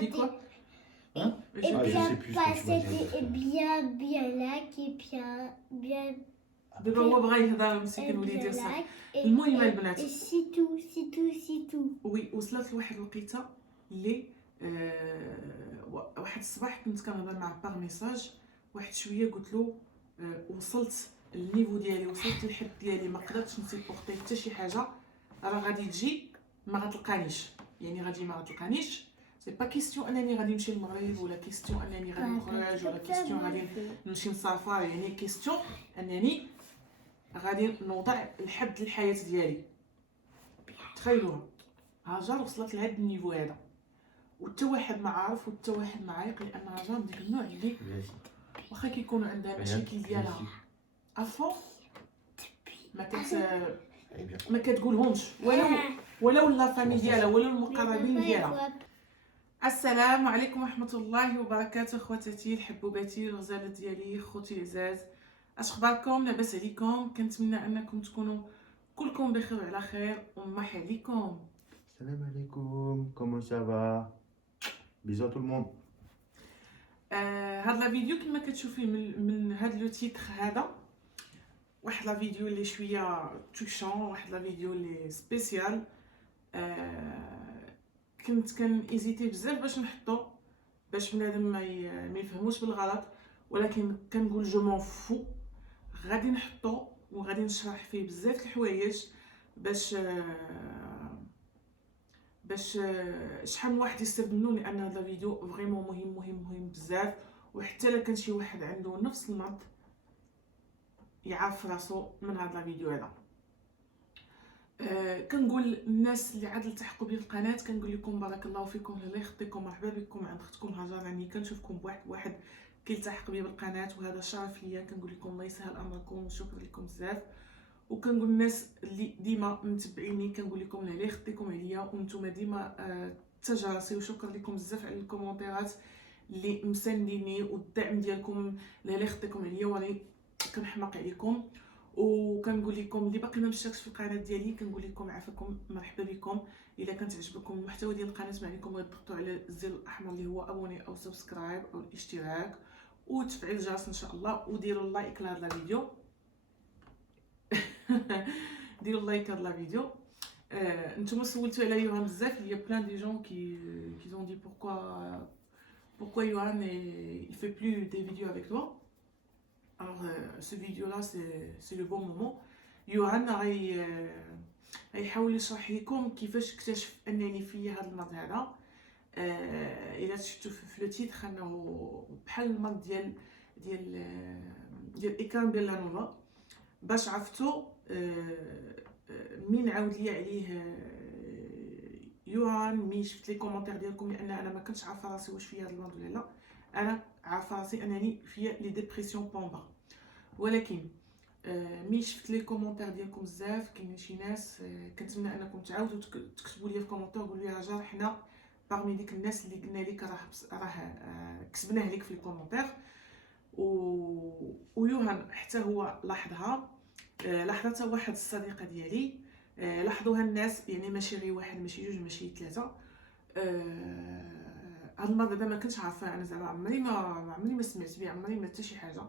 dit quoi? Hein? Je- Ah, je sais plus ce que tu m'as dit. et bien là, qui bien دابا هو بغا يهضر مسكين وليدي صافي. là. المهم البنات. Et c'est tout. وي وصلت لواحد الوقيته اللي واحد الصباح كنت كنهضر معاه باغ ميساج، واحد شويه قلت له وصلت للنيفو ديالي، وصلت للحد ديالي، ما قدرتش نسيبورتي حتى شي حاجه، راه غادي تجي ما غتلقانيش، يعني غادي ما غتلقانيش. سي با كيستيون انني غادي نمشي للمغرب، ولا كيستيون انني غادي نخرج، ولا كيستيون غادي نمشي نسافر، يعني كيستيون انني غادي نوضع الحد للحياه ديالي. تخيلوها، هاجر وصلت لهاد النيفو هذا، وحتى واحد ما عارف وحتى واحد ما عايق، لان هاجر ديك النوع اللي واخا كيكونوا عندها مشاكل ديالها عفوا ما كتقولهمش ولو لا فامي ديالها ولا المقربين ديالها. السلام عليكم ورحمه الله وبركاته خواتاتي الحبوباتي الغزالات ديالي، خوتي العزاز، اش اخباركم؟ لاباس عليكم؟ كنتمنى انكم تكونوا كلكم بخير وعلى خير، ومرحبا عليكم. Salam alaikum, comment ça va? Bisous à tout le monde. هاد لا فيديو كما كتشوفي من هاد لو تيتر هذا، واحد لا فيديو اللي شويه توشون، واحد لا فيديو اللي سبيسيال. كنت ايزيتي بزاف باش نحطو، باش بنادم ما يفهموش بالغلط، ولكن كنقول جو مون فو، غادي نحطو وغادي نشرح فيه بزاف الحوايج باش شحال من واحد يستافد منه، لان هذا الفيديو فريمون مهم بزاف. وحتى الا كان شي واحد عنده نفس المرض يعرف راسو من هذا الفيديو هذا. كنقول الناس اللي عاد التحقوا بي القناه، كنقول لكم بارك الله فيكم، الله يخطيكم، مرحبا بكم عند اختكم هاجر. يعني كنشوفكم بواحد كيلتحق بي بالقناه، وهذا شرف ليا. كنقول لكم الله يسهل امركم وشكرا لكم بزاف. وكنقول الناس اللي ديما متبعيني، كنقول لكم الله يخطيكم عليا، وانتم ديما تجراسي، وشكرا لكم بزاف على الكومونتيرات اللي مسانديني، والدعم ديالكم الله يخطيكم عليا، وراني كنحماق عليكم. وكنقول لكم اللي باقي ما مشتركش في القناه ديالي، كنقول لكم عافاكم، مرحبا بكم. الا كانت عجبكم المحتوى ديال القناه، ما عليكم غير تضغطوا على الزر الاحمر اللي هو ابوني او سبسكرايب او الاشتراك، وتفعيل الجرس ان شاء الله، وديروا لايك لهذا الفيديو. ديروا لايك هذا الفيديو. نتوما سولتوا على يوهان بزاف، il y a plein de gens qui ont dit pourquoi Yohan il fait plus des vidéos avec toi. Alors ce vidéo là c'est le bon moment. يوهان غيحاول يشرح لكم كيفاش اكتشف انني فيا هذا المرض هذا. الا شفتوا في لو تيتر انه بحال المرض ديال اكرام بيلانوفا، باش عرفتو مين عاود لي عليه يوهان، مين شفت لي كومونتير ديالكم، لان انا ما كنتش عارفه راسي واش فيا هذا المرض ولا لا. انا عارفه راسي انني فيا لي ديبرسيون بومبا، ولكن مين شفت لي كومونتير ديالكم بزاف، كاينين شي ناس كنتمنى انكم تعاودوا تكتبوا لي في كومونتير، قولوا لي هاجر حنا باغمي ديك الناس اللي قلنا لك راه كتبناه لك في الكومونتير. ويوهان حتى هو لاحظها، لاحظتها واحد الصديقه ديالي، لاحظوها الناس، يعني ماشي غير واحد، ماشي جوج، ماشي ثلاثه. هاد المرض هذا ما كنتش عارفه انا، زعما عمري ما سمعت به، عمري ما حتى شي حاجه،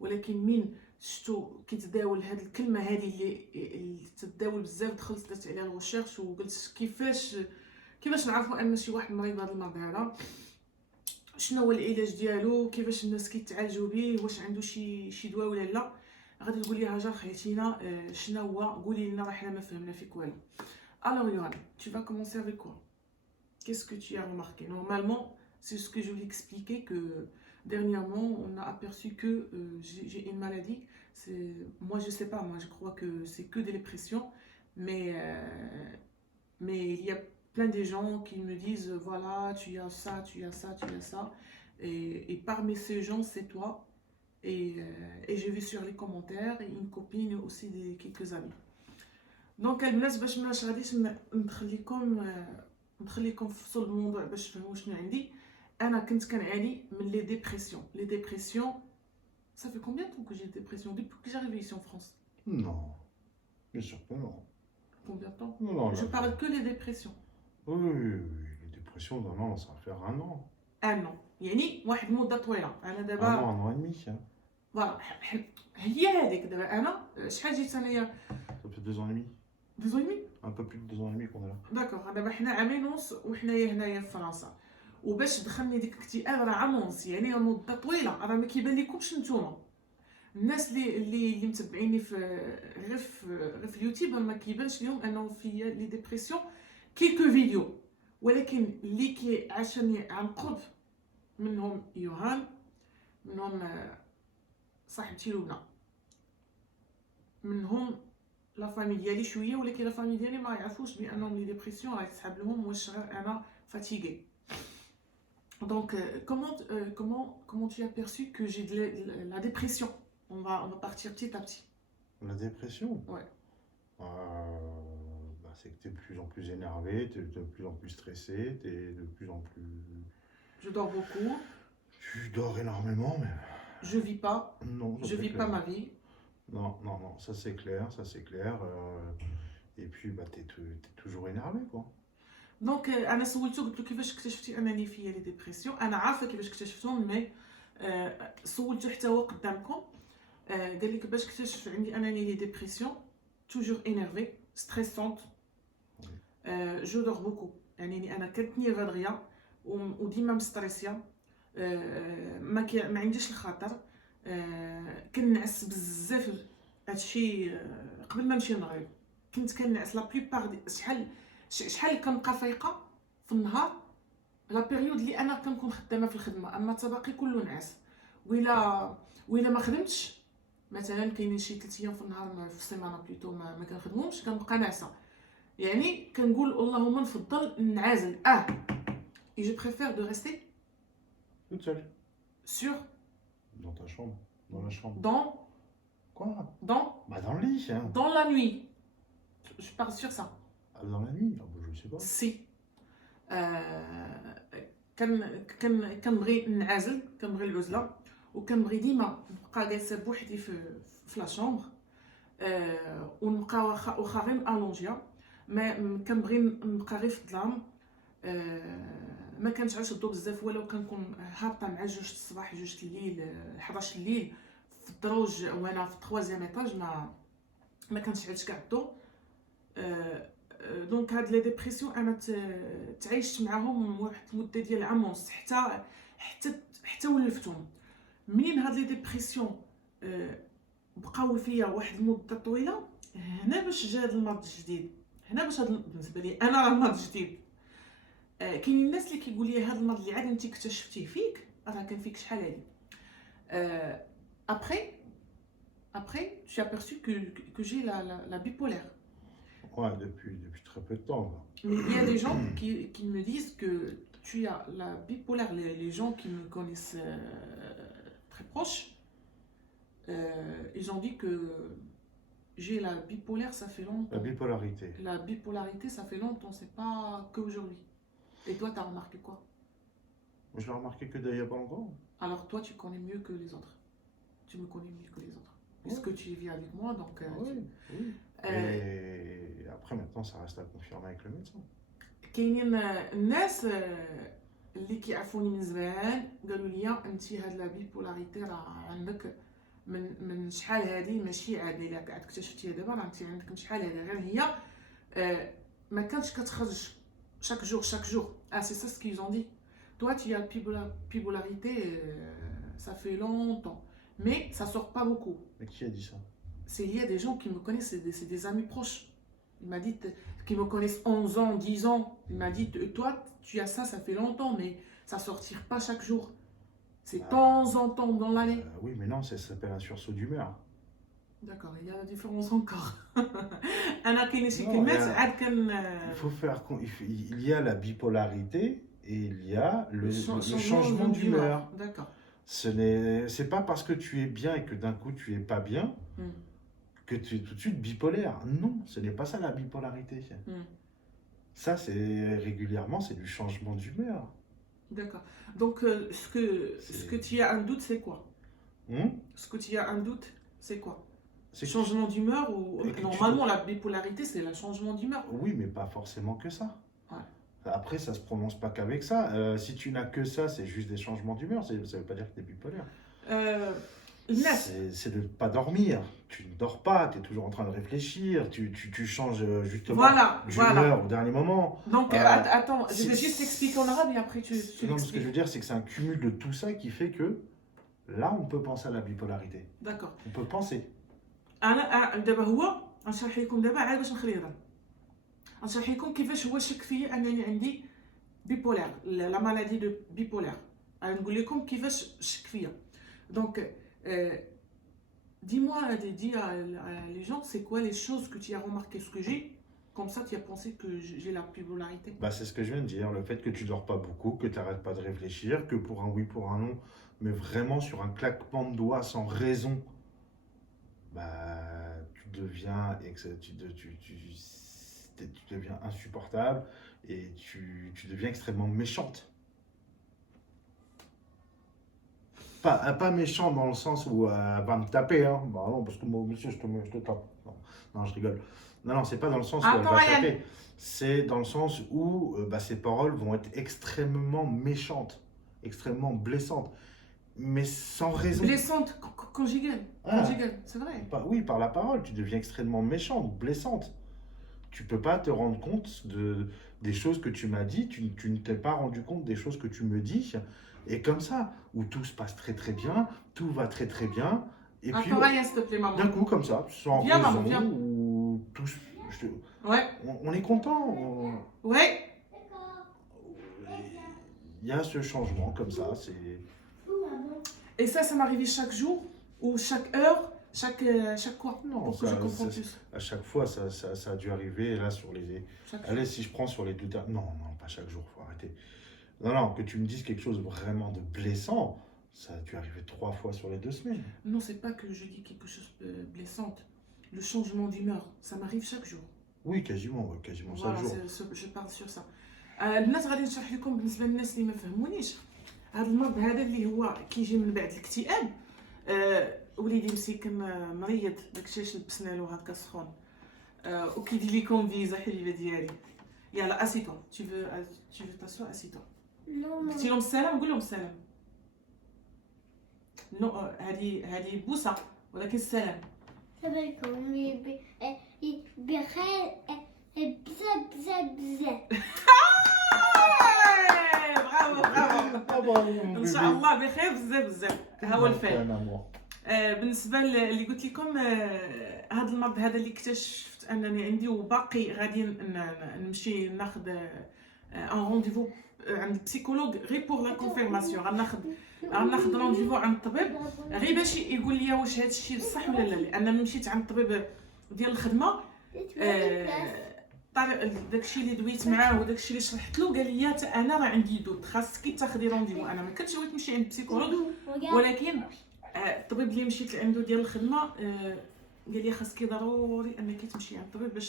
ولكن من شفتو كيتداول هاد الكلمه هذه اللي تتداول بزاف، دخلت درت عليها الريشيرش وقلت كيفاش نعرفوا ان شي واحد مريض بهذا المرض هذا، شنو هو العلاج ديالو، كيفاش الناس كيتعالجوا به، واش عنده شي دواء ولا لا. غادي تقول لي هاجر خيتينا شنو هو، قولي لنا راه حنا ما فهمنا فيك والو. Alors Yohan, tu vas commencer avec quoi? Qu'est-ce que tu as remarqué? Normalement, c'est ce que je voulais expliquer, que dernièrement on a aperçu que j'ai une maladie. Moi je sais pas, moi je crois que c'est que des dépressions, mais il y a plein de gens qui me disent voilà, tu as ça, tu as ça, tu as ça, et parmi ces gens c'est toi. Et j'ai vu sur les commentaires une copine aussi, quelques amis. دونك البنات باش ما غاديش نخليكم في فصل الموضوع باش تفهموا شنو عندي. انا كنت كنعاني من لي ديبرسيون. Ça fait combien de temps que j'ai des dépressions depuis que j'arrive ici en France? Non, bien sûr que non. Combien de temps? Non, Je parle que les dépressions. Oui, les dépressions. dépression, non, ça va faire 1 an. ان يعني واحد المده طويله. انا 1 دابا an, 1 an et demi. Hein. فوالا هي هذيك. دابا انا شحال جيت انايا؟ Ça fait 2 ans et demi. 2 ans et demi. Un peu plus de 2 ans et demi qu'on est là. داكوغ. دابا حنا عامين ونص وحنايا هنايا في فرنسا، وباش دخلني ديك الاكتئاب راه عام ونص، يعني مده طويله. راه ما كيبان لكمش نتوما الناس اللي متبعيني في غير في اليوتيوب، ما كيبانش لهم انه فيا لي ديبرسيون كيلكو فيديو، ولكن اللي كيعاشرني عن قرب منهم يوهان، منهم صاحبتي لبنى، منهم لا فامي ديالي شويه، ولكن لا فامي ديالي ما يعرفوش بانهم لي ديبرسيون راه تسحب لهم واش غير انا فاتيغي. Donc comment tu as perçu que j'ai de la dépression? On va partir petit à petit. La dépression? Ouais. C'est que tu es de plus en plus énervé, tu es de plus en plus stressé, tu es de plus en plus... Je dors beaucoup. Tu dors énormément, mais... Je vis pas. Non, je vis pas ma vie. Non, ça c'est clair, et puis tu es toujours énervé, quoi. دونك انا سولتو قلت له كيفاش اكتشفتي انني فيا لي ديبرسيون. انا عارفه كيفاش اكتشفتهم، مي سولتو حتى هو قدامكم. قال لك باش اكتشف عندي انني لي ديبرسيون توجور انيرفي ستريسونت. جو دور بوكو، يعني انا كنتني غادغيا وديما مستريسيا. ما عنديش الخاطر. كنعس بزاف. هادشي قبل ما نمشي نغيب كنت كنعس لا بلوبار. شحال كنبقى فايقه في النهار لا بيريود اللي انا كنكون خدامه في الخدمه، اما التباقي كله نعاس. وإلا ما خدمتش مثلا، كاينين شي 3 ايام في النهار في السيمانه بلوتو ما كنخدمهمش، كنبقى ناعسه. يعني كنقول اللهم نفضل نعازل. et je préfère de rester toute seule sur dans ta chambre, dans la chambre. Dans quoi? Dans dans le lit, hein. Dans la nuit. Je pars sur ça. Dans la nuit? Je sais pas. Si كنبغي نعازل، كنبغي العزله، وكنبغي ديما نبقى جالسه بوحدي في لا شومبر، ونبقى واخا غير الونجيا. ما كنبغي نبقى غير في الظلام. ما كنشعلش الضو بزاف، ولو كنكون هابطه مع 2 الصباح 2 الليل 11 الليل في الدروج وانا في 3 ايطاج، ما كنشعلش كاع الضو. دونك هاد لي ديبرسيون انا تعايشت معاهم واحد المده ديال عام ونص حتى ولفتهم. منين هاد لي ديبرسيون بقاو فيا واحد المده طويله، هنا باش جا هاد المرض الجديد. هنا باش بالنسبه لي انا راه المرض الجديد. كاينين الناس اللي كيقول لي هاد المرض اللي عاد انت اكتشفتيه فيك راه كان فيك شحال هادي. après tu as perçu que j'ai la bipolaire. Ouais, depuis très peu de temps. Là. Mais il y a des gens qui me disent que tu as la bipolaire. Les gens qui me connaissent très proche, ils ont dit que j'ai la bipolaire, ça fait longtemps. La bipolarité. La bipolarité, ça fait longtemps, c'est pas qu'aujourd'hui. Et toi, t'as remarqué quoi? Je l'ai remarqué que il y a pas longtemps. Alors toi, tu connais mieux que les autres. Tu me connais mieux que les autres. Puisque tu vis avec moi, donc... oui. Et après, maintenant, ça reste à confirmer avec le médecin. كاينين الناس اللي كيعرفوني من زمان قالوا لي انت هاد لا بيبولاريتي راه عندك من شحال هادي، ماشي عاد الا قاعد اكتشفتيها دابا، راه انت عندك من شحال هادي، غير هي ما كانتش كتخرج chaque jour. C'est ça ce qu'ils ont dit. Toi tu as la bipolarité, ça fait longtemps, mais ça sort pas beaucoup. Mais qui a dit ça? Il y a des gens qui me connaissent, c'est des amis proches. Il m'a dit, qui me connaissent 11 ans, 10 ans. Il m'a dit, toi, tu as ça fait longtemps, mais ça ne sortira pas chaque jour. C'est de temps en temps dans l'année. Oui, mais non, ça s'appelle un sursaut d'humeur. D'accord, il y a la différence encore. Il faut faire... Il y a la bipolarité et il y a le changement d'humeur. D'accord. C'est pas parce que tu es bien et que d'un coup tu es pas bien que tu es tout de suite bipolaire. Non, ce n'est pas ça la bipolarité. Ça, c'est régulièrement, c'est du changement d'humeur. D'accord. Donc, ce que tu as un doute, c'est quoi? Ce que tu as un doute, c'est quoi? Changement d'humeur ou... Normalement, la bipolarité, c'est le changement d'humeur. Oui, mais pas forcément que ça. Ouais. Après, ça se prononce pas qu'avec ça. Si tu n'as que ça, c'est juste des changements d'humeur. Ça veut pas dire que tu es bipolaire. آه، الناس C'est de ne pas dormir. Tu ne dors pas, tu es toujours en train de réfléchir. Tu changes justement فوالا فوالا d'humeur au dernier moment. دونك Euh, attends je vais c'est- juste t'expliquer en arabe et après tu Non, mais ce que je l'expliques veux dire, c'est que c'est un cumul de tout ça qui fait que là, on peut penser à la bipolarité. d'accord On peut penser. انا دابا هو غنشرح لكم دابا عاد باش نخليه يهضر غنشرح لكم كيفاش هو شك فيا انني عندي بيبولار لا مالادي دو بيبولار غنقول لكم كيفاش شك فيا دونك dis-moi dis à les gens c'est quoi les choses que tu as remarqué ce que j'ai comme ça tu as pensé que j'ai la bipolarité Bah, c'est ce que je viens de dire. Le fait que tu dors pas beaucoup, que tu n'arrêtes pas de réfléchir, que pour un oui, pour un non, mais vraiment sur un claquement de doigts sans raison, bah, tu deviens, tu deviens insupportable et tu deviens extrêmement méchante. Pas méchant dans le sens où elle va me taper, hein. Bah non, parce que moi, monsieur, je te tape. Non, non, je rigole. Non, non, c'est pas dans le sens où elle Attends, va Ryan. taper. C'est dans le sens où bah, ses paroles vont être extrêmement méchantes, extrêmement blessantes, mais sans raison. blessante conjugale Ah. conjugale c'est vrai Oui, par la parole, tu deviens extrêmement méchante, blessante. Tu peux pas te rendre compte des choses que tu m'as dit, tu ne t'es pas rendu compte des choses que tu me dis. Et comme ça, où tout se passe très très bien, tout va très très bien, et puis attends Ryan s'il te plaît maman d'un coup comme ça, sans Viens, raison, maman, viens. où tout, ouais on est content. ouais Il y a ce changement comme ça, c'est... et ça m'arrivait chaque jour ou chaque heure chaque quoi Non, pour que je comprenne plus à chaque fois, ça a dû arriver, là, sur les... chaque Allez, si je prends sur les deux derniers... Non, non, pas chaque jour, faut arrêter. Non, non, que tu me dises quelque chose vraiment de blessant, ça a dû arriver 3 fois sur les 2 semaines. non c'est pas que je dis quelque chose de blessante le changement d'humeur ça m'arrive chaque jour Oui, quasiment, ouais, quasiment chaque voilà jour. je parle sur ça الناس غادي نشرح لكم بالنسبه للناس اللي ما فهمونيش هذا المرض هذا اللي هو كيجي من بعد الاكتئاب وليدي مسكين مريض داكشي علاش لبسنا له هكا سخون وكيدير لي كومبيزا حبيبه ديالي يلا اسيتو tu veux t'asseoir اسيتو Non, قلتي لهم السلام قول لهم السلام نو هذه بوسه ولكن السلام ça va comme بخير بزاف بزاف بزاف برافو ان شاء الله بخير بزاف بزاف ها هو الفعل بالنسبه اللي قلت لكم هذا المرض هذا اللي اكتشفت انني عندي وباقي غادي نمشي ناخذ ان رونديفو عند البسيكولوج غير بور لا كونفيرماسيون غناخذ رونديفو عند الطبيب غير باش يقول لي واش هذا الشيء صح ولا لا لان مشيت عند الطبيب ديال الخدمه داكشي اللي دويت معاه وداكشي اللي شرحت له قال لي انا راه عندي دود خاصك تاخذي رونديفو انا ما كنتش بغيت نمشي عند البسيكولوج ولكن الطبيب اللي مشيت عنده ديال الخدمه قال لي خاصك ضروري انك تمشي عند الطبيب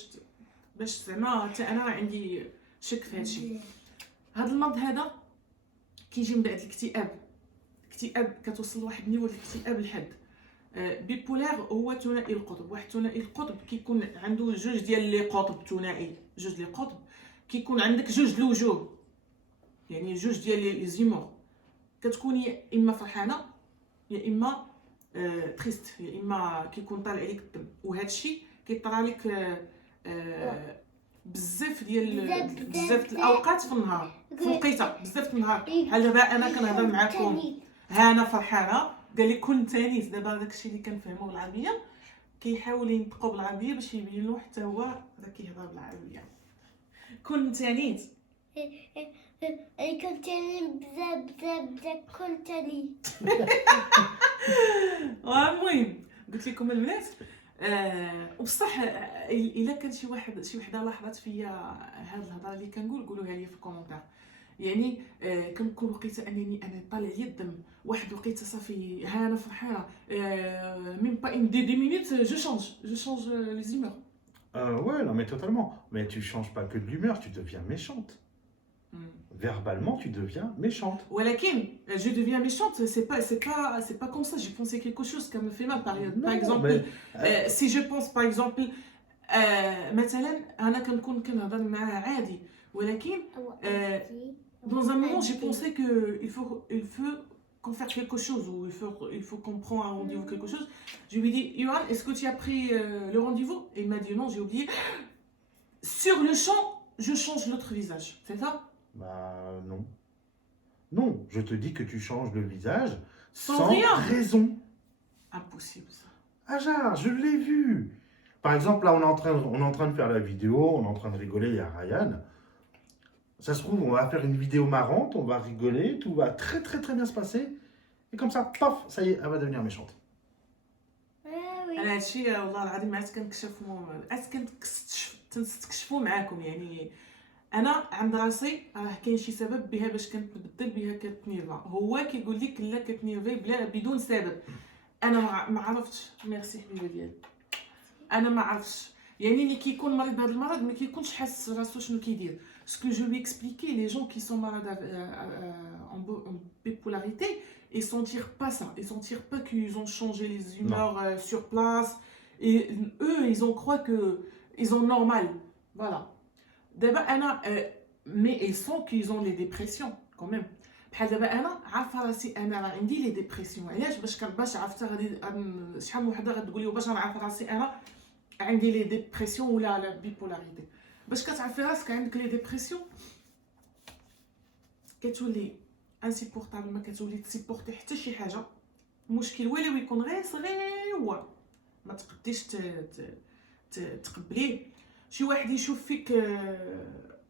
باش زعما حتى انا راه عندي شك في هذا الشيء هذا المرض هذا كيجي من بعد الاكتئاب كتوصل لواحد النيفو ديال الاكتئاب الحاد بيبولار هو ثنائي القطب واحد ثنائي القطب كيكون عنده جوج ديال لي قطب ثنائي جوج لي قطب كيكون عندك جوج الوجوه يعني جوج ديال لي زيمور كتكون يا اما فرحانه يا اما تريست يا اما كيكون طالع عليك الدم وهذا الشيء كيطرى لك بزاف الاوقات في النهار في الوقيته بزاف النهار بحال دابا انا كنهضر معكم ها انا فرحانه قال لي كون تانيس دابا داكشي اللي كنفهمو بالعربيه كيحاول ينطقو بالعربيه باش يبين له حتى هو راه كيهضر بالعربيه كون تانيس كنت بزاف بزاف بزاف كنت لي المهم قلت لكم البنات وبصح الا كان شي وحده لاحظت فيا هاد الهضره اللي كنقول قولوها لي في الكومونتير يعني كنكون وقيته انني انا طالع لي الدم واحد وقيته صافي ها انا فرحانه ميم با ان دي مينوت جو شونج لي زيمور Ouais, non mais totalement. Mais tu changes pas que de l'humeur, tu deviens méchante. Verbalement, tu deviens méchante. ولكن je deviens méchante c'est pas comme ça j'ai pensé quelque chose qui me fait mal par exemple si je pense par exemple مثلا انا كنكون كنهضر معاه عادي ولكن dans un moment j'ai pensé que il faut qu'on fasse quelque chose ou il faut qu'on prenne un rendez-vous quelque chose. Je lui ai dit Yohan, est-ce que tu as pris le rendez-vous? Et il m'a dit non, j'ai oublié. Sur le champ, je change l'autre visage, c'est ça? Bah non. Non, je te dis que tu changes le visage Sans sans rien. raison. Impossible ça. Ajar, je l'ai vu. Par exemple, là, on est en train de faire la vidéo, on est en train de rigoler, il y a Ryan. Ça se trouve, on va faire une vidéo marrante, on va rigoler, tout va très très très bien se passer. Et comme ça, paf, ça y est, elle va devenir méchante. انا هادشي والله العظيم عاد تنستكشفوا معاكم يعني. انا عند راسي راه كاين شي سبب بها باش كنتبدل بها كتنيرفا. هو كيقول لك لا كتنيرفي بلا بدون سبب. انا ما عرفتش. ميرسي حبيبه ديالي. انا ما عرفتش يعني اللي كيكون مريض بهذا المرض ما كيكونش حاس راسو شنو كيدير. سكو جو lui expliquer les gens qui sont malades en bipolarité, ils sentirent pas ça, ils sentirent pas qu'ils ont changé les humeurs sur place, et eux ils ont croient que ils ont normal, voilà. D'abord mais ils sentent qu'ils ont les dépressions quand même. بحال دابا انا عارفه راسي انا راه عندي لي ديبرسيون. علاش؟ باش عرفتها غادي شحال من وحده غتقول لي باش انا عارفه راسي انا عندي لي ديبرسيون ولا لا بيبولاريتي. باش كتعرفي راسك عندك لي ديبرسيون كتولي انسيبورطابل، ما كتولي تسيبورتي حتى شي حاجه. المشكل ولو يكون غير صغير هو ما تقديش تقبليه. شي واحد يشوف فيك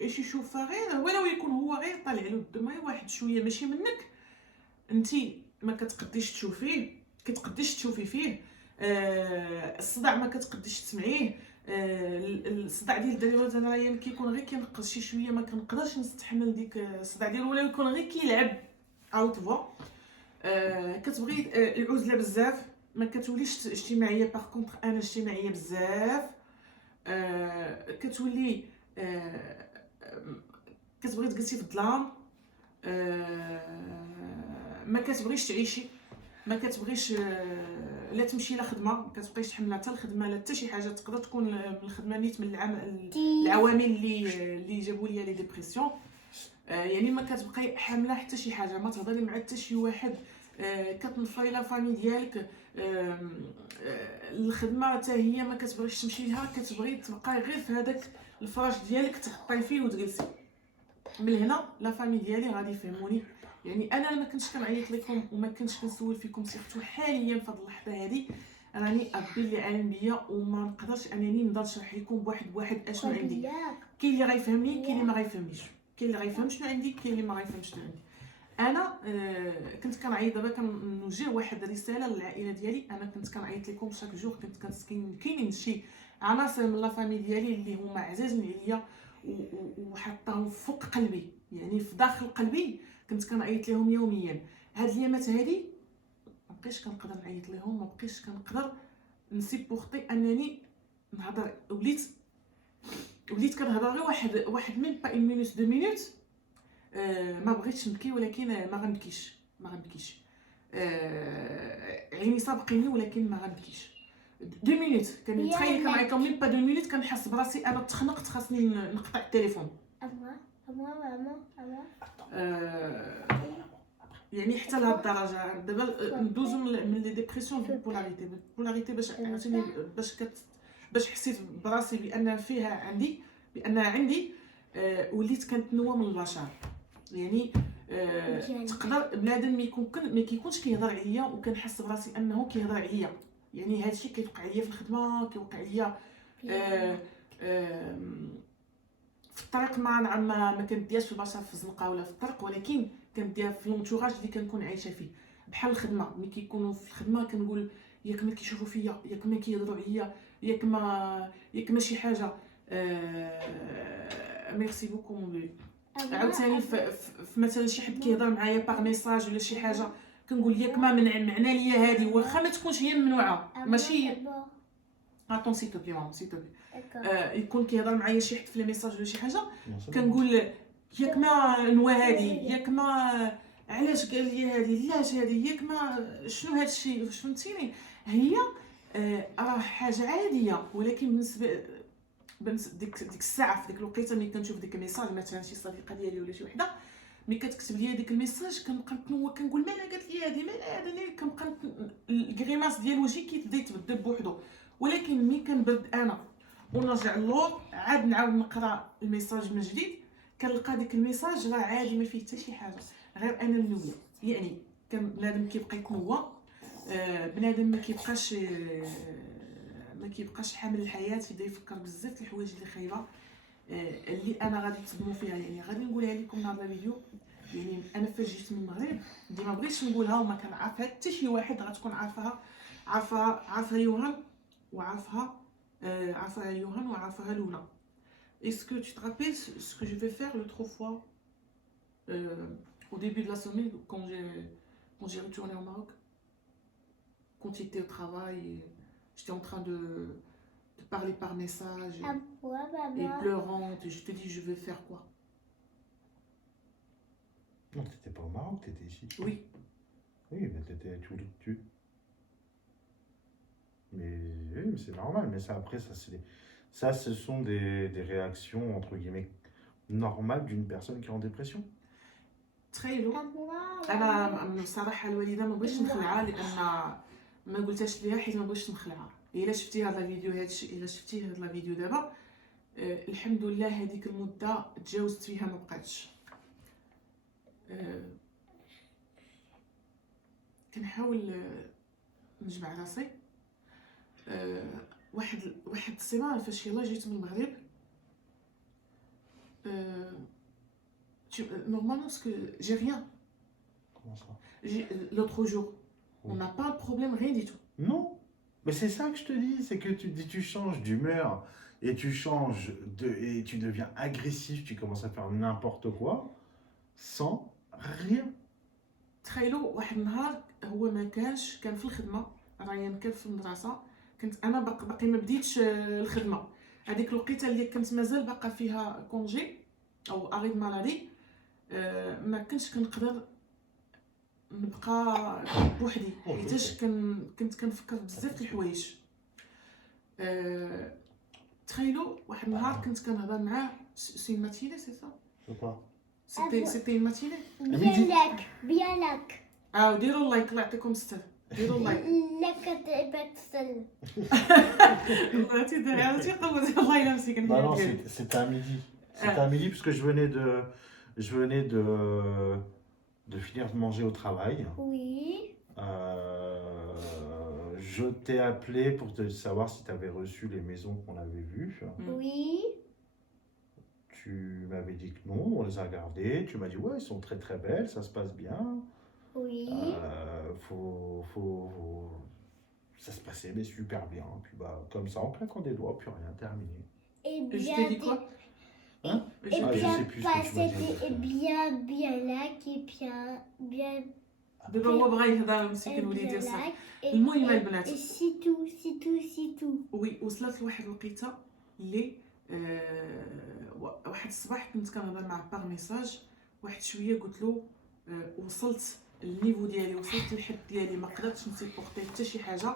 ايش يشوفها غير ولو يكون هو غير طالع له الدم واحد شويه ماشي منك، انتي ما كتقديش تشوفيه، كتقديش تشوفي فيه. الصداع ما كتقديش تسمعيه. الصداع ديال الدراري انا يعني كيكون غير كينقص شي شويه ما كنقدرش نستحمل ديك الصداع ديالو، ولا يكون غير كيلعب اوت فوا. كتبغي العزله بزاف، ما كتوليش اجتماعيه. باغ كونطخ انا اجتماعيه بزاف. كتولي كتبغي تجلسي في الظلام. ما كتبغيش تعيشي، ما كتبغيش لا تمشي لا خدمه، ما كتبقيش تحملها حتى الخدمه لا حتى شي حاجه. تقدر تكون الخدمه نيت من العوامل اللي جابوا لي لي ديبرسيون. يعني ما كتبقاي حامله حتى شي حاجه، ما تهضري مع حتى شي واحد. كتنفري لا فامي ديالك. الخدمه حتى هي ما كتبغيش تمشي لها، كتبغي تبقاي غير في هذاك الفراش ديالك تغطي فيه وتجلسي. من هنا لا فامي ديالي غادي يفهموني. يعني انا ما كنتش كنعيط لكم وما كنتش كنسول فيكم، سيرتو حاليا في هذه اللحظه هذه راني ربي اللي عالم بيا وما نقدرش انني نقدر نشرح لكم بواحد اشنو عندي. كاين اللي غيفهمني، كاين اللي ما غيفهمنيش، كاين اللي غيفهم شنو عندي، كاين اللي ما غيفهمش شنو عندي. انا كنت كنعيط دابا كنوجه واحد الرساله للعائله ديالي. انا كنت كنعيط لكم شاك جور. كنت كاينين شي عناصر من لا فامي ديالي اللي هما عزازين عليا وحطاهم فوق قلبي، يعني في داخل قلبي. كنت كنعيط لهم يوميا. هاد الايامات هادي ما بقيتش كنقدر نعيط لهم، ما بقيتش كنقدر نسيبورتي انني نهضر. وليت كنهضر غير واحد من با 1 مينوت 2 مينوت. ما بغيتش نبكي ولكن ما غنبكيش. عيني سابقيني ولكن ما غنبكيش. 2 مينوت كنتخيل كنعيط لهم من با 2 مينوت كنحس براسي انا تخنقت، خاصني نقطع التليفون. يعني حتى لهاد الدرجه دابا ندوزو من لي ديبرسيون بولاريتي باش حسيت براسي بانها عندي وليت كنتنوى من البشر. يعني تقدر بنادم ما كيكونش كيهضر عليا وكنحس براسي انه كيهضر عليا. يعني هادشي كيوقع ليا في الخدمه، كيوقع ليا في الطريق. ما كنديرش في البشر في الزنقه ولا في الطرق، ولكن كندير في لونتوراج اللي كنكون عايشه فيه. بحال الخدمه، ملي كيكونوا في الخدمه كنقول ياك ما كيشوفوا فيا، ياك ما كيهضروا عليا، ياك ما شي حاجه. ميرسي بوكو مون بيبي. عاوتاني في مثلا شي حد كيهضر معايا باغ ميساج ولا شي حاجه كنقول ياك ما معنى ليا هذه، واخا ما تكونش هي ممنوعه ماشي. اتون سي تو بي مام سي تو بي. يكون كيهضر معايا شي حد في لي ميساج ولا شي حاجه كنقول ياك ما نوا هذه، ياك ما علاش قال لي هذه، علاش هذه، ياك ما شنو هذا الشيء. فهمتيني؟ هي راه حاجه عاديه، ولكن بالنسبه ديك الساعه في ديك الوقيته ملي كنشوف ديك الميساج مثلا شي صديقه ديالي ولا شي وحده ملي كتكتب لي ديك الميساج كنبقى نتنوى كنقول مالها قالت لي هذه مالها هذا كنبقى الكريماس ديال وجهي كيبدا يتبدل بوحدو. ولكن ملي كنبرد انا ونرجع للور عاد نعاود نقرا الميساج من جديد كنلقى ديك الميساج راه عادي ما فيه حتى شي حاجه غير انا منويه. يعني كان بنادم كيبقى يتنوى بنادم ما كيبقاش حامل الحياه يبدا يفكر بزاف د الحوايج اللي خايبه اللي انا غادي تصدموا فيها. يعني غادي نقولها لكم نهار الفيديو. يعني انا فاش جيت من المغرب ديما بغيتش نقولها وما كنعرفها حتى شي واحد غتكون عارفها يوهان وعارفها يوهان وعارفها لونا. Est-ce que tu te rappelles ce que je vais faire l'autre fois au début de la semaine quand j'ai retourné au Maroc, quand j'étais au travail, j'étais en train de parler par message et pleurante et je te dis je vais faire quoi? Non, t'étais pas au Maroc, t'étais ici. Oui. Oui, mais tu. Mais oui, mais c'est normal. Mais ça, après, ça, ce sont des réactions, entre guillemets, normales d'une personne qui est en dépression. تخيلوا انا بصراحه الوالده ما بغيتش نخلعها لان ما قلتهاش ليها حيت ما بغيتش نخلعها. الا شفتي هذا الفيديو الا شفتي هذا الفيديو دابا الحمد لله هذيك المده تجاوزت فيها ما بقاتش. كنحاول نجمع راسي. واحد السيمانه فاش يلاه جيت من المغرب normalement parce que j'ai rien. Comment ça? L'autre jour on n'a pas de problème, rien du tout. Non, mais c'est ça que je te dis, c'est que tu changes d'humeur et et tu deviens agressif, tu commences à faire n'importe quoi sans rien. تخيلوا واحد النهار هو ما كانش كان في الخدمه راه كان في المدرسه كنت انا باقي ما بديتش الخدمه هذيك الوقيته اللي كنت مازال باقا فيها كونجي او اريد مالادي ما كنتش كنقدر نبقى بوحدي حيتاش كنت كنفكر بزاف د الحوايج. تخيلوا واحد النهار كنت كنهضر معاه سي ماتيني سي سا سيتي ماتيني bien لك ديروا لايك الله يعطيكم الستر ديروا لايك لك تبتسل عرفتي عرفتي قوه الله الا مسكين. Non, non, c'était à midi. C'était à midi parce que je venais de finir de manger au travail. Oui. Je t'ai appelé pour te savoir si tu avais reçu les maisons qu'on avait vues. Oui. Tu m'avais dit que non, on les a regardées. Tu m'as dit ouais, elles sont très très belles, ça se passe bien. Oui. Ça se passait mais super bien. Puis bah comme ça, en claquant des doigts, puis rien, terminé. Et je t'ai dit quoi? Hein? Et bien je sais plus ce que tu m'as dit. et bien là qui bien دابا هو بغا يهضر مسكين وليدي صاحبي. المهم البنات سي تو وي وصلت لواحد الوقيته اللي واحد الصباح كنت كنهضر معاه باغ ميساج واحد شويه قلت له وصلت النيفو ديالي وصلت للحد ديالي ما قدرتش نسيبورتي حتى شي حاجه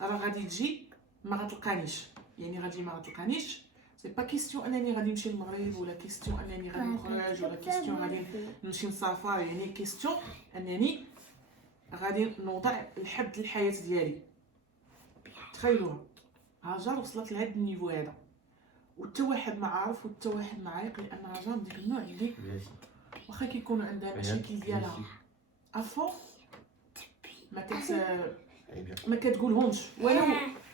راه غادي تجي ما غتلقانيش. يعني غادي ما غتلقانيش سي با كيستيون انني غادي نمشي للمغرب ولا كيستيون انني غادي نخرج ولا كيستيون غادي نمشي نسافر. يعني كيستيون انني غادي نوضع الحد للحياه ديالي. تخيلوها هاجر وصلت لهاد النيفو هذا وحتى واحد ما عارف وحتى واحد ما عايق لان هاجر ديك النوع اللي واخا كيكونوا عندها مشاكل ديالها افون ما كتقولهمش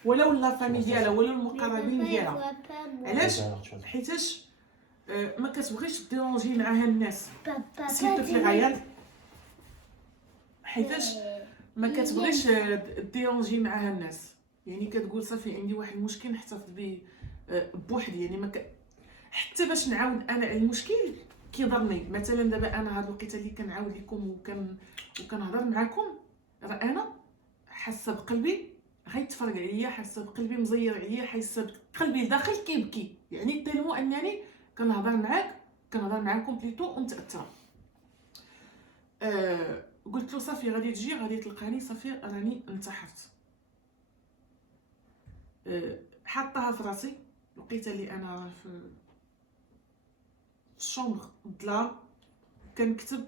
ولو لا فامي ديالها ولا المقربين ديالها. علاش؟ حيتاش ما كتبغيش ديرونجي معاها الناس سيرتو في العيال حيتاش ما كتبغيش ديرونجي معاها الناس. يعني كتقول صافي عندي واحد المشكل نحتفظ به بوحدي. يعني حتى باش نعاود انا المشكل كيضرني. مثلا دابا انا هاد الوقيته اللي كنعاود لكم وكنهضر معاكم راه انا حاسه بقلبي غيتفرج عليا حاسه بقلبي مزير عليا حاسه بقلبي الداخل كيبكي. يعني تيلمو انني كنهضر معاكم بليتو ومتاثره. قلت له صافي غادي تجي غادي تلقاني صافي راني انتحرت. حاطاها في راسي لقيت اللي انا في الشومبر الظلام كنكتب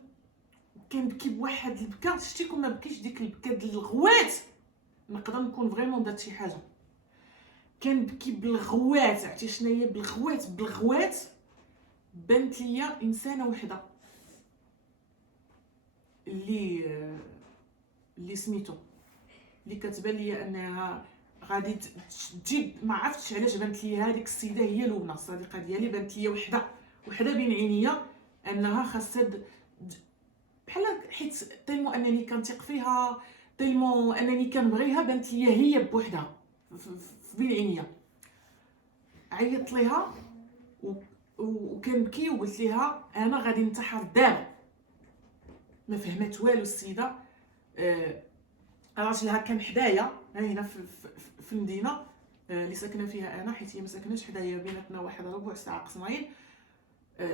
كنبكي بواحد البكا. شتي كون ما بكيش ديك البكا ديال الغوات نقدر نكون فريمون درت شي حاجه. كنبكي بالغوات. عرفتي شنو هي بالغوات بانت ليا انسانه وحده اللي سميتو اللي كتبان ليا انها غادي تجيب. ما عرفتش علاش بانت ليا هذيك السيده هي لبنى الصديقه ديالي. بانت ليا وحده بين عينيا انها خاصها بحال حيت تيمو انني كنثق فيها، تيمو انني كنبغيها، بانت ليا هي بوحدها في بين عينيا. عيطت ليها وكنبكي وقلت لها انا غادي ننتحر دابا. ما فهمت والو السيده. راجلها كان حدايا هنا في المدينه اللي ساكنه فيها انا، حيت هي ما ساكناش حدايا، بيناتنا واحد ربع ساعه قصمين.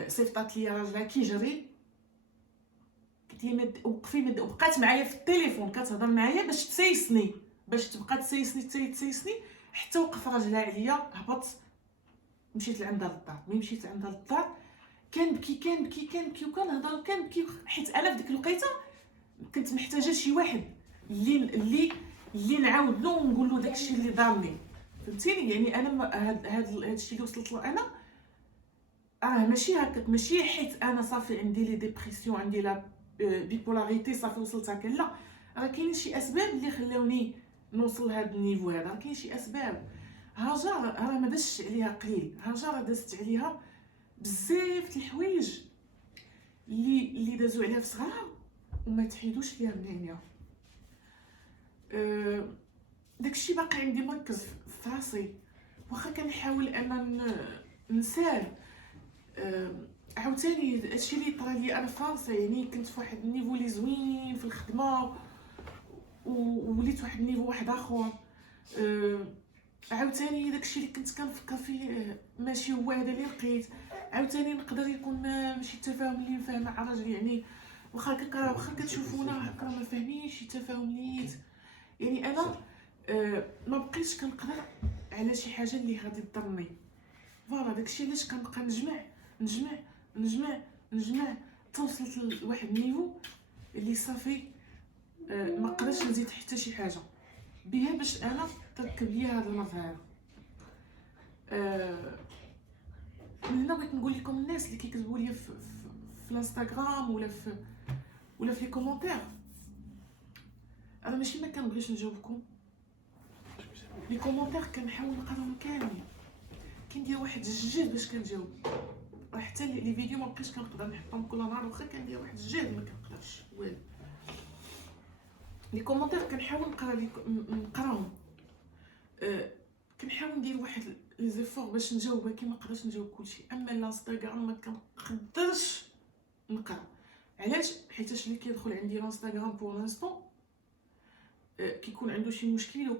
صيفطات لي راجلها كيجري. قلت لي وقفي وبقات معايا في التليفون كتهضر معايا باش تسيسني، باش تبقى تسيسني حتى وقف راجلها عليا. هبط مشيت لعندها للدار. ملي مشيت عندها للدار كنبكي وكنهضر وكنبكي، حيت انا في ديك الوقيته كنت محتاجه شي واحد اللي نعاود له ونقول له داكشي اللي دارني. فهمتيني؟ يعني انا هذا الشيء اللي وصلت له انا ماشي هكاك، ماشي حيت انا صافي عندي لي ديبرسيون، عندي لا بيبولاريتي صافي وصلت هكا. لا، راه كاينين شي اسباب اللي خلاوني نوصل لهذا النيفو هذا. راه كاين شي اسباب. هاجر راه ما دازش عليها قليل. هاجر دازت عليها بزاف د الحوايج اللي دازوا عليها في صغرها وما تحيدوش ليها من عينيها. داكشي باقي عندي مركز في راسي، واخا كنحاول ان نساه. عاوتاني هادشي اللي طرا لي انا في راسي، يعني كنت في واحد النيفو لي زوين في الخدمه ووليت واحد النيفو واحد اخر. عاوتاني داكشي اللي كنت كنفكر فيه ماشي هو هذا اللي لقيت. عاوتاني نقدر يكون ماشي التفاهم اللي نفهم مع راجلي، يعني واخا كتشوفونا هكا ما فاهمينش التفاهم نيت. يعني انا ما بقيتش كنقدر على شي حاجه اللي غادي تضرني. فوالا داكشي علاش كنبقى نجمع توصلت لواحد النيفو اللي صافي ما قدرتش نزيد حتى شي حاجه بها باش انا تركب ليا هذا المظهر. من هنا بغيت نقول لكم الناس اللي كيكتبوا لي في الانستغرام ولا في لي كومونتير، انا ماشي ما كنبغيش نجاوبكم. لي كومونتير كنحاول نقراهم كاملين، كندير واحد الجهد باش كنجاوب. حتى لي فيديو ما بقيتش كنقدر نحطهم كل نهار، واخا كندير واحد الجهد ما كنقدرش والو. لي كومونتير كنحاول نقراهم. كنحاول ندير واحد لي زيفور باش نجاوب، ولكن ما نقدرش نجاوب كلشي. اما الانستغرام ما كنقدرش نقرا. علاش؟ حيتاش اللي كيدخل عندي الانستغرام بور لانستون كيكون عنده شي مشكل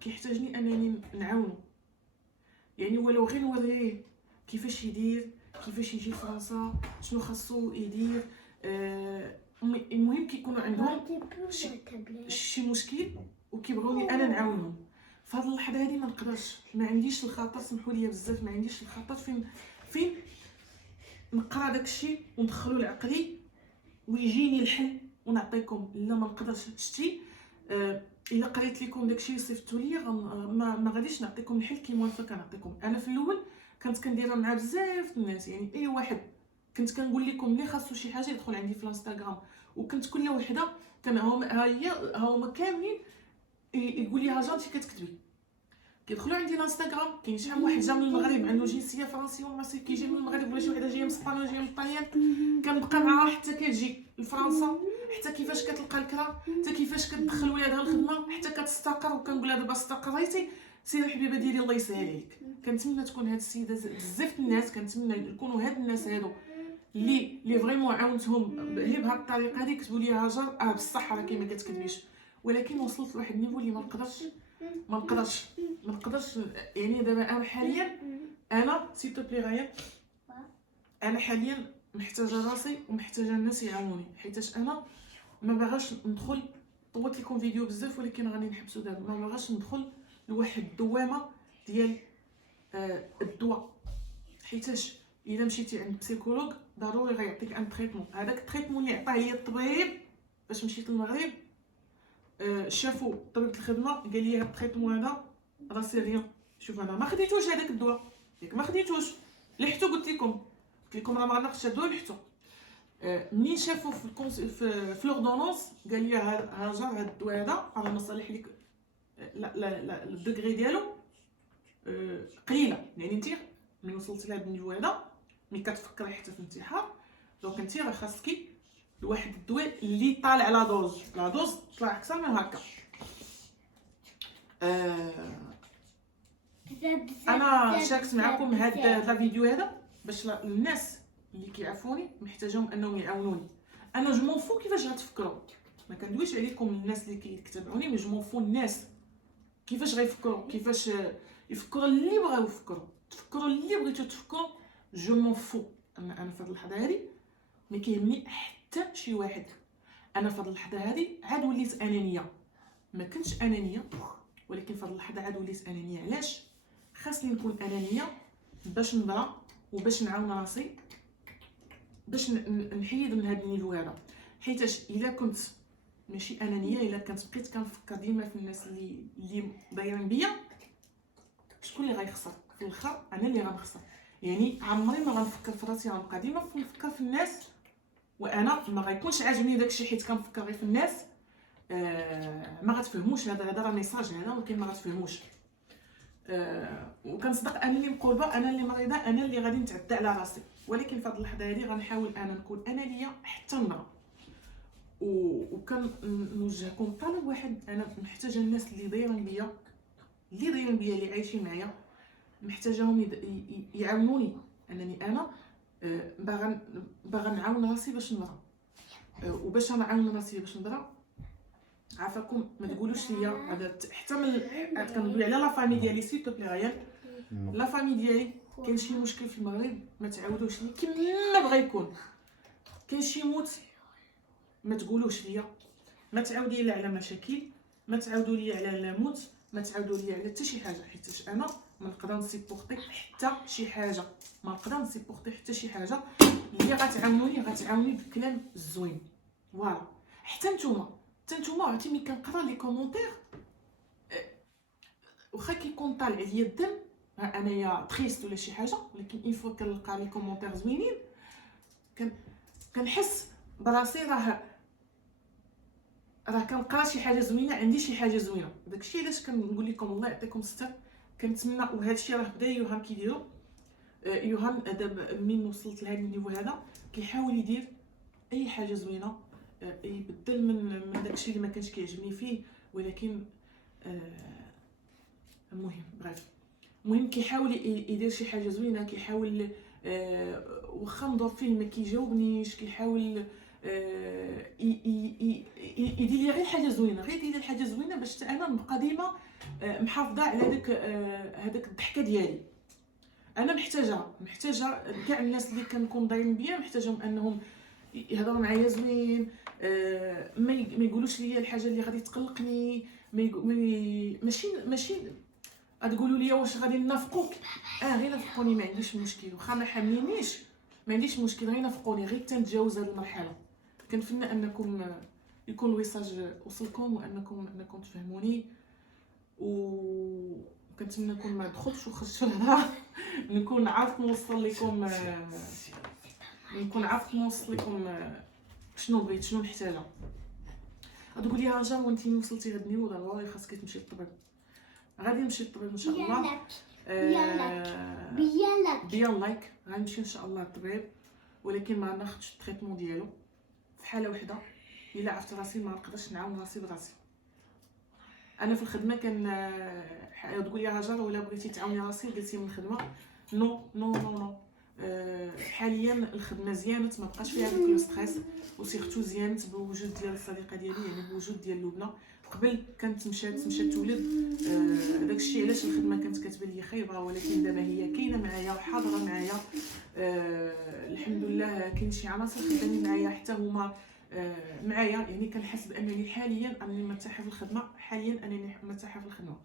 كيحتاجني انني نعاونو، يعني ولو غير نوريه كيفاش يدير، كيفاش يجي لفرنسا، شنو خاصو يدير. المهم كيكونوا عندهم شي مشكل وكيبغوني انا نعاونهم. فهاد اللحظه هذه ما نقدرش، ما عنديش الخاطر، سمحوا لي بزاف، ما عنديش الخاطر فين نقرا داكشي وندخلو لعقلي ويجيني الحل ونعطيكم. لا ما نقدرش. شتي الا قريت لكم داكشي صيفطوا لي ما غاديش نعطيكم الحل كيما وانا كنعطيكم. انا في الاول كنت كنديرها مع بزاف الناس، يعني اي واحد كنت كنقول لكم ملي خاصو شي حاجه يدخل عندي في الانستغرام، وكنت كل وحده هما كاملين يقول لي هاجر انت كتكتبي. كيدخلوا عندي الانستغرام كاين شحال من واحد جا من المغرب عنده جنسيه فرنسيه ولا ماشي كيجي من المغرب، ولا شي وحده جايه من اسبانيا ولا جايه من الطليان، كنبقى معاها حتى كتجي لفرنسا، حتى كيفاش كتلقى الكرا، حتى كيفاش كتدخل ولادها الخدمه، حتى كتستقر. وكنقول لها دابا استقريتي سيري الحبيبه ديالي الله يسهل عليك. كنتمنى تكون هاد السيده بزاف الناس، كنتمنى يكونوا هاد الناس هادو اللي فريمون عاونتهم هي بهاد الطريقه هذه. كتبوا لي هاجر بصح راه كي ما كتكتبيش، ولكن وصلت لواحد النيفو اللي ما نقدرش. يعني دابا انا حاليا سيتو بلي غايه، انا حاليا محتاجه راسي ومحتاجه الناس يعاونوني، حيتاش انا ما باغاش ندخل. طوت لكم فيديو بزاف ولكن غادي نحبسو دابا. ما باغاش ندخل لواحد الدوامه ديال الدواء، حيتاش الا مشيتي عند بسيكولوج ضروري غيعطيك ان تريتمون. هذاك التريتمون اللي عطاه لي الطبيب باش مشيت للمغرب، شافوا طبيب الخدمه قال لي هذا التريتمون هذا راه سي ريان. شوف انا ما خديتوش هذاك الدواء، ياك ما خديتوش، لحتو قلت لكم راه ما غناخذش الدواء لحتو. منين شافوا في لوردونونس قال لي هاجر هذا الدواء هذا راه مصالح لك لا الدوغري ديالو قليله، يعني انت من وصلتي لهذا النيفو هذا ملي كتفكري حتى في الانتحار دونك انت راه خاصك لواحد الدواء اللي طالع لا دوز طلع اكثر من هكا. انا شاركت معكم هاد الفيديو هذا باش الناس اللي كيعرفوني محتاجهم انهم يعاونوني. انا جو مون فو كيفاش غتفكروا، ما كندويش عليكم الناس اللي كيتابعوني، مي جو مون فو الناس كيفاش غيفكروا، كيفاش يفكروا اللي بغاو يفكروا، تفكروا اللي بغيتو تفكروا، جو مون فو. انا في هذه اللحظه هذه ما كيهمني حتى شي واحد. انا في هذه اللحظه هذه عاد وليت انانيه، ما كنتش انانيه ولكن في هذه اللحظه عاد وليت انانيه. علاش خاصني نكون انانيه؟ باش نضرا وباش نعاون راسي باش نحيد من هذا النيفو هذا. حيتاش الا كنت ماشي انانيه، الا كنت بقيت كنفكر ديما في الناس اللي دايرين بيا، شكون اللي غيخسر في الاخر؟ انا اللي غنخسر. يعني عمري ما غنفكر في راسي، غنبقى ديما نفكر في الناس، وانا ما غيكونش عاجبني داكشي حيت كنفكر غير في الناس. ما غتفهموش هذا راه ميساج هذا، ولكن ما غتفهموش. وكنصدق انا اللي مقولبه، انا اللي مريضه، انا اللي غادي نتعدى على راسي. ولكن في هذه اللحظه هذه غنحاول انا نكون انانيه حتى نضرب. وكنوجهكم طلب واحد، انا محتاجه الناس اللي دايرين بيا اللي عايشين معايا، محتاجاهم يعاونوني، انني انا باغا نعاون راسي باش نضرب. وباش نعاون راسي باش نضرب، عافاكم ما تقولوش ليا هذا حتى من كندوي على لا فامي ديالي سيتو بلي غيال لا فامي ديالي. كاين شي مشكل في المغرب ما تعاودوش لي كما بغا يكون، كاين شي موت ما تقولوش ليا، ما تعاودي لي على مشاكل، ما تعاودوا لي على الموت، ما تعاودوا لي على حتى شي حاجه، حيت انا ما نقدر نسيبورتي حتى شي حاجه، ما نقدر نسيبورتي حتى شي حاجه اللي غتعاوني بالكلام الزوين. فوالا حتى نتوما عرفتي ملي كنقرا لي كومونتير واخا كيكون طالع ليا الدم انايا تريست ولا شي حاجه، ولكن اون فوا كنلقى لي كومونتير زوينين كنحس براسي راه كنقرا شي حاجه زوينه، عندي شي حاجه زوينه. داكشي علاش كنقول لكم الله يعطيكم الستر. كنتمنى، وهذا الشيء راه بدا يوهام كيديروا. يوهام دابا من وصلت لهذا النيفو هذا كيحاول يدير اي حاجه زوينه، يبدل من داكشي اللي ما كانش كيعجبني فيه، ولكن المهم كيحاول يدير شي حاجه زوينه، كيحاول واخا ندور فيه ما كيجاوبنيش، كيحاول يدير لي غير حاجه زوينه، غير يدير حاجه زوينه باش انا نبقى ديما محافظه على هذاك الضحكه ديالي. انا محتاجه كاع الناس اللي كنكون دايرين بيا، محتاجهم انهم يهضروا معايا زوين، ما يقولوش لي الحاجه اللي غادي تقلقني، ماشي غتقولوا لي واش غادي نافقوك، غير نافقوني ما عنديش مشكل، واخا ما حاملينيش ما عنديش مشكل، غير نافقوني، غير تنتجاوز هذه المرحله. كنتمنى انكم يكون الويساج وصلكم وانكم تفهموني، وكنتمنى نكون ما دخلتش وخرجت لهنا نكون عارف نوصل لكم شنو بغيت، شنو محتاجه. غتقول لي هاجر وانت وصلتي لهاد النيفو ضروري خاصك تمشي للطبيب. غادي نمشي للطبيب ان شاء الله. بيالك غنمشي ان شاء الله للطبيب، ولكن ما ناخذش التريتمون ديالو في حاله وحده. الا عرفت راسي ما نقدرش نعاون راسي براسي. انا في الخدمه تقول لي هاجر ولا بغيتي تعاوني راسي قلتي من الخدمه نو نو نو نو. حاليا الخدمه زيانت، ما بقاش فيها داك لو ستريس، وسيرتو زيانت بوجود ديال الصديقه ديالي، يعني بوجود ديال لبنى. قبل كانت مشات تولد، داكشي علاش الخدمه كانت كتبان لي خايبه، ولكن دابا هي كاينه معايا وحاضره معايا. الحمد لله كاين شي عناصر خدامين معايا حتى هما معايا، يعني كنحس بانني حاليا انني مرتاحه في الخدمه.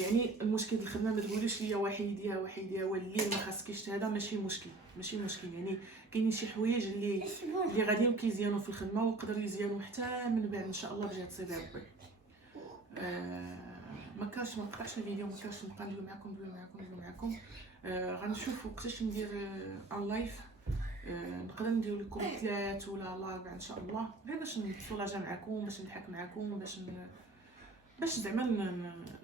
يعني المشكل ديال الخدمه ما تقوليش ليا وحيديها واللي ما خاصكيش هذا ماشي مشكل يعني كاينين شي حوايج اللي غاديين كيزيانوا في الخدمه ويقدروا يزيانوا حتى من بعد ان شاء الله بجهه سيدي ربي. ما نقطعش الفيديو، ما كانش نبقى ندوي معكم. غنشوف وقتاش ندير ان لايف، نقدر ندير لكم 3 ولا 4 ان شاء الله، غير باش نتفرج معكم، باش نضحك معكم، باش زعما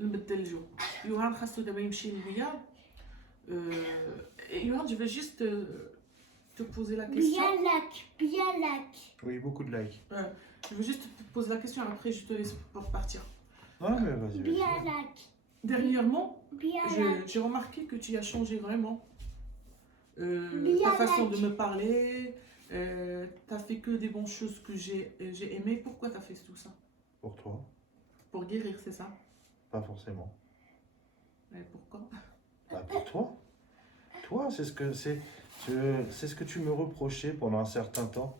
نبدل الجو. يوهان خاصو دابا يمشي للرياض. يوهان جو في جوست te poser la question. Bien like. Oui, beaucoup de likes. Je veux juste te poser la question, après je te laisse partir. Ah, mais vas-y. Bien like. Dernièrement, Bien like. j'ai remarqué que tu as changé vraiment. Bien Ta façon like. de me parler, t'as fait que des bonnes choses que j'ai aimé. Pourquoi t'as fait tout ça? Pour toi, Pour guérir, c'est ça? pas forcément. Mais pourquoi? Bah, pour toi. Toi, c'est ce que tu me reprochais pendant un certain temps.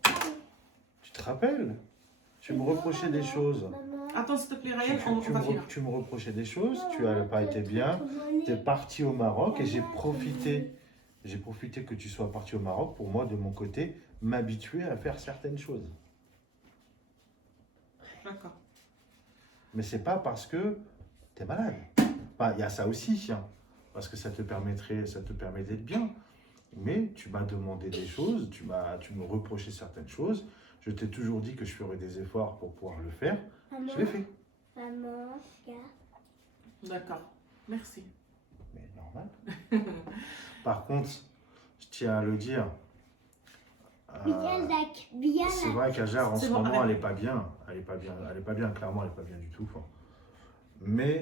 Tu te rappelles? Tu me reprochais des choses. Maman. Attends, s'il te plaît, Ryan, on va finir. Tu me reprochais des choses, tu n'as pas été bien. Tu es parti au Maroc et j'ai profité que tu sois parti au Maroc pour moi, de mon côté, m'habituer à faire certaines choses. D'accord. Mais c'est pas parce que tu es malade. Enfin, il y a ça aussi, hein, parce que ça te permet d'être bien. Mais tu m'as demandé des choses, tu me reprochais certaines choses. Je t'ai toujours dit que je ferais des efforts pour pouvoir le faire. Je l'ai fait. Maman, regarde. D'accord. Merci. Mais normal. Par contre, je tiens à le dire. Bien like. Bien C'est like. vrai qu'Ajar en C'est ce bon, moment, arrête. elle est pas bien. Elle est pas bien, clairement, elle est pas bien du tout. Quoi. Mais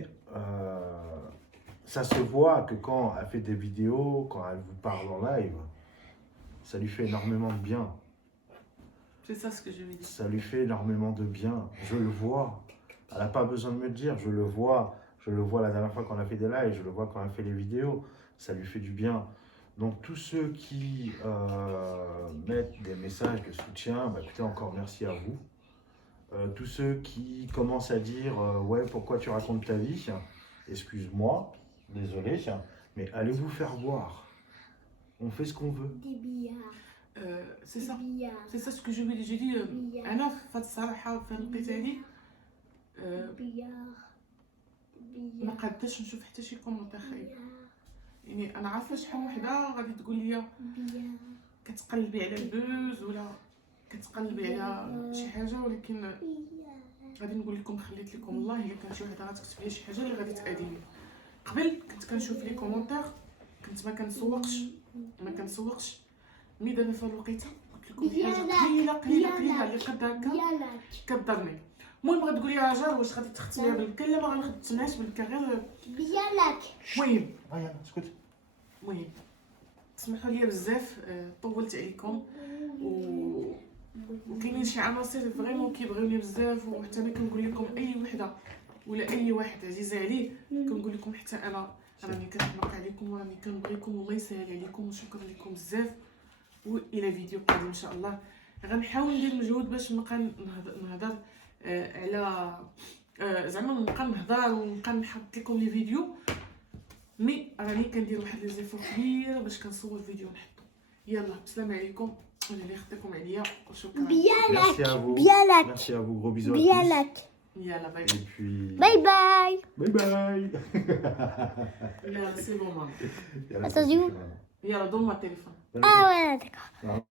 ça se voit que quand elle fait des vidéos, quand elle vous parle en live, ça lui fait énormément de bien. C'est ça ce que je veux dire. Ça lui fait énormément de bien. Je le vois. Elle n'a pas besoin de me le dire. Je le vois. Je le vois la dernière fois qu'on a fait des lives. Je le vois quand elle fait les vidéos. Ça lui fait du bien. Donc tous ceux qui mettent des messages de soutien, bah, écoutez, encore merci à vous. Tous ceux qui commencent à dire ouais, pourquoi tu racontes ta vie? Excuse-moi, désolé, mais allez vous faire voir. On fait ce qu'on veut. Des billards. C'est ça. Des billards. C'est ça ce que je voulais. J'ai dit, billards. انا في هاد الصراحه في هاد الوقيته هادي Billards. ما Billards. قادرش نشوف حتى شي كومونتير خايب. Billards. يعني انا عارفه شحال وحده غادي تقول لي Billards. كتقلبي على البوز ولا كتقلبي على شي حاجه، ولكن Billards. غادي نقول لكم خليت لكم الله الا كان شي وحده غتكتب لي شي حاجه اللي غادي تاذيني. قبل كنت كنشوف لي كومونتير، كنت ما كنسوقش مي دابا في الوقيته قلت لكم شي حاجه قليله اللي قد هكا Bien like. كضرني. المهم بغات تقولي يا هاجر واش غادي تختميها بالكا؟ لا ما غنختمهاش بالكا، غير Bien like. المهم اسكت. المهم تسمحوا لي بزاف، طولت عليكم وكاينين شي عناصر فريمون كيبغيوني بزاف، وحتى انا كنقول لكم اي وحده ولا اي واحد عزيز عليه كنقول لكم حتى انا راني كنحماق عليكم وراني كنبغيكم، والله يسهل عليكم وشكرا لكم بزاف. والى فيديو قادم ان شاء الله غنحاول ندير مجهود باش نبقى نهضر على زعما نبقى نهضر ونبقى نحط لكم لي فيديو، مي راني كندير واحد لي زيفور كبير باش كنصور فيديو نحطو. يلا السلام عليكم، انا اللي خديتكم عليا وشكرا. Bien Merci like. à vous. Bien like. Merci à vous. Gros bisous à Bien tous. like. يلا باي Et puis. Bye bye. Bye bye. يلا سي بون ماما. Yalla, ça Attention. suffit maintenant. يلا ضم التليفون. Ah ouais, d'accord.